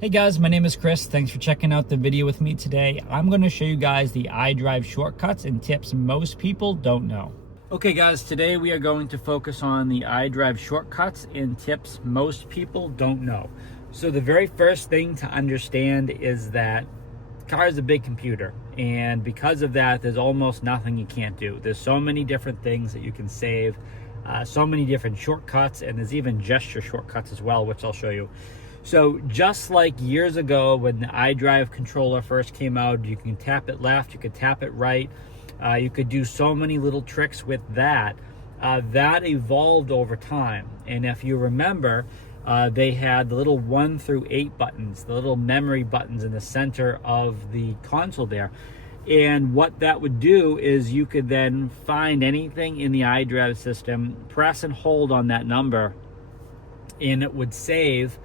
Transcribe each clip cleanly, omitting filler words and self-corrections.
Hey guys, my name is Chris. Thanks for checking out the video with me today. I'm going to show you guys the iDrive shortcuts and tips most people don't know. Okay guys, today we are going to focus on the iDrive shortcuts and tips most people don't know. So the very first thing to understand is that the car is a big computer, and because of that, there's almost nothing you can't do. There's so many different things that you can save, so many different shortcuts, and there's even gesture shortcuts as well, which I'll show you. So just like years ago when the iDrive controller first came out, you can tap it left, you could tap it right, you could do so many little tricks with that. That evolved over time. And if you remember, they had the little 1 through 8 buttons, the little memory buttons in the center of the console there. And what that would do is you could then find anything in the iDrive system, press and hold on that number, and it would save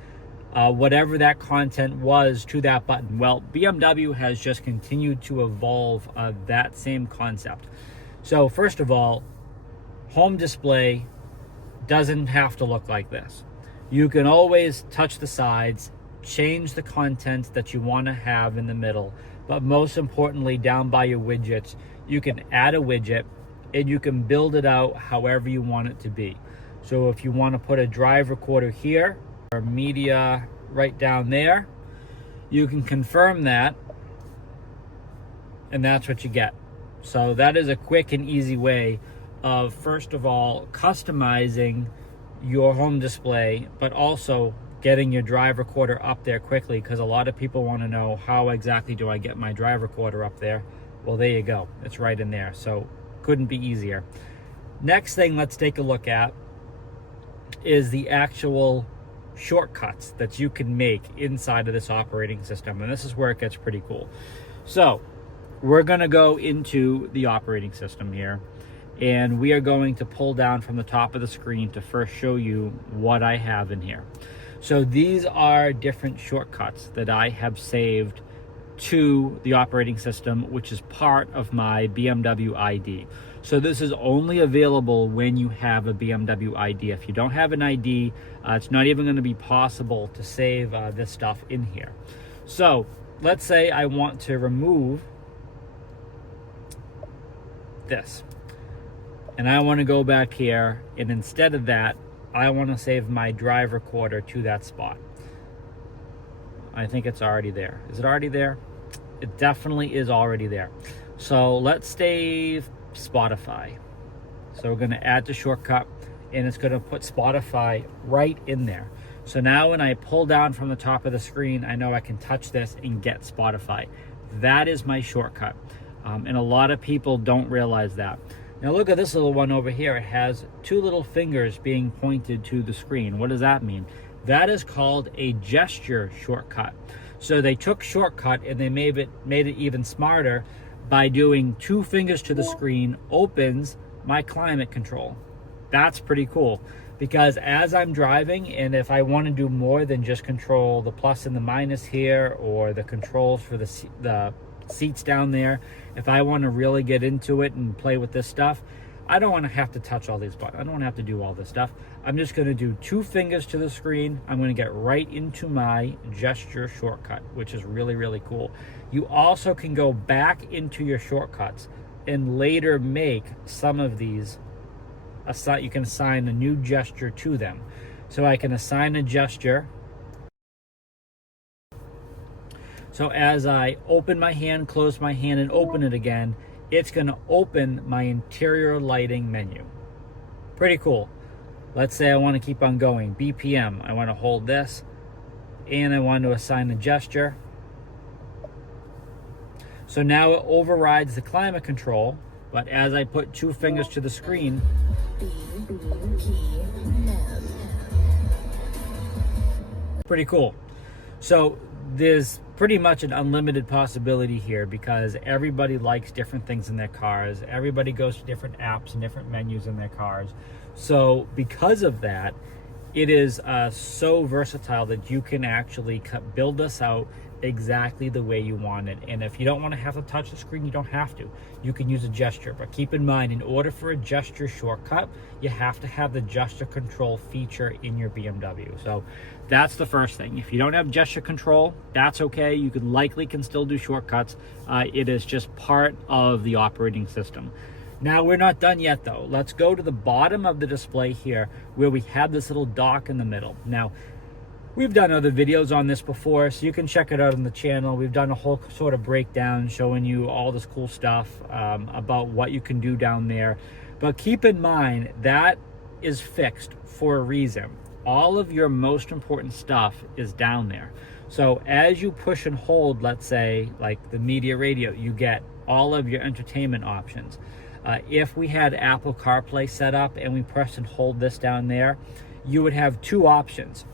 whatever that content was to that button. Well, BMW has just continued to evolve that same concept. So first of all, home display doesn't have to look like this. You can always touch the sides, change the content that you want to have in the middle, but most importantly, down by your widgets, you can add a widget and you can build it out however you want it to be. So if you want to put a drive recorder here, or media right down there, you can confirm that, and that's what you get. So that is a quick and easy way of, first of all, customizing your home display, but also getting your drive recorder up there quickly, because a lot of people want to know, how exactly do I get my drive recorder up there? Well, there you go, it's right in there. So couldn't be easier. Next thing let's take a look at is the actual shortcuts that you can make inside of this operating system, and this is where it gets pretty cool. So we're going to go into the operating system here, and we are going to pull down from the top of the screen to first show you what I have in here. So these are different shortcuts that I have saved to the operating system, which is part of my BMW ID. So this is only available when you have a BMW ID. If you don't have an ID, it's not even going to be possible to save this stuff in here. So let's say I want to remove this, and I want to go back here, and instead of that, I want to save my drive recorder to that spot. I think it's already there. Is it already there? It definitely is already there. So let's save Spotify. So we're going to add the shortcut, and it's going to put Spotify right in there. So now when I pull down from the top of the screen, I know I can touch this and get Spotify. That is my shortcut. And a lot of people don't realize that. Now look at this little one over here. It has 2 little fingers being pointed to the screen. What does that mean? That is called a gesture shortcut. So they took shortcut and they made it even smarter by doing 2 fingers to the screen opens my climate control. That's pretty cool, because as I'm driving, and if I want to do more than just control the plus and the minus here, or the controls for the seats down there, if I want to really get into it and play with this stuff, I don't want to have to touch all these buttons. I don't want to have to do all this stuff. I'm just going to do 2 fingers to the screen. I'm going to get right into my gesture shortcut, which is really, really cool. You also can go back into your shortcuts and later make some of these, you can assign a new gesture to them. So I can assign a gesture. So as I open my hand, close my hand, and open it again, it's going to open my interior lighting menu. Pretty cool. Let's say I want to keep on going. BPM, I want to hold this, and I want to assign a gesture. So now it overrides the climate control, but as I put 2 fingers to the screen, pretty cool. So there's pretty much an unlimited possibility here, because everybody likes different things in their cars. Everybody goes to different apps and different menus in their cars. So because of that, it is so versatile that you can actually build this out exactly the way you want it. And if you don't want to have to touch the screen, you don't have to. You can use a gesture, but keep in mind, in order for a gesture shortcut, you have to have the gesture control feature in your BMW. So that's the first thing. If you don't have gesture control, that's okay. You can still do shortcuts. It is just part of the operating system. Now, we're not done yet though. Let's go to the bottom of the display here where we have this little dock in the middle. Now, we've done other videos on this before, so you can check it out on the channel. We've done a whole sort of breakdown showing you all this cool stuff about what you can do down there. But keep in mind, that is fixed for a reason. All of your most important stuff is down there. So as you push and hold, let's say, like the media radio, you get all of your entertainment options. If we had Apple CarPlay set up and we press and hold this down there, you would have two options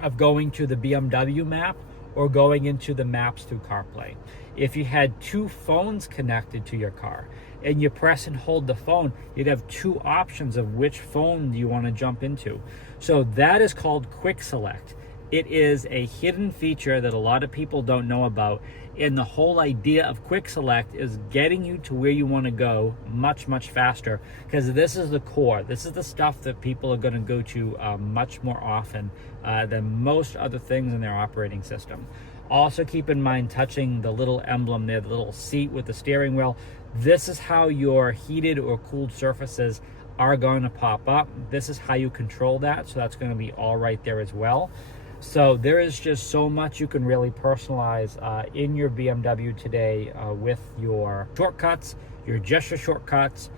of going to the BMW map or going into the maps through CarPlay. If you had two phones connected to your car and you press and hold the phone, you'd have two options of which phone you want to jump into. So that is called Quick Select. It is a hidden feature that a lot of people don't know about, and the whole idea of Quick Select is getting you to where you want to go much, much faster, because this is the core. This is the stuff that people are going to go to much more often than most other things in their operating system. Also keep in mind, touching the little emblem there, the little seat with the steering wheel, this is how your heated or cooled surfaces are going to pop up. This is how you control that, so that's going to be all right there as well. So there is just so much you can really personalize in your BMW today with your shortcuts, your gesture shortcuts,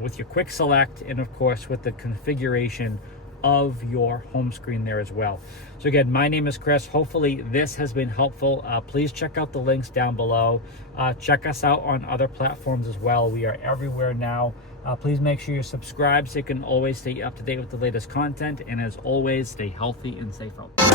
with your Quick Select, and of course with the configuration of your home screen there as well. So again, my name is Chris. Hopefully this has been helpful. Please check out the links down below. Check us out on other platforms as well. We are everywhere now. Please make sure you subscribe so you can always stay up to date with the latest content. And as always, stay healthy and safe out there.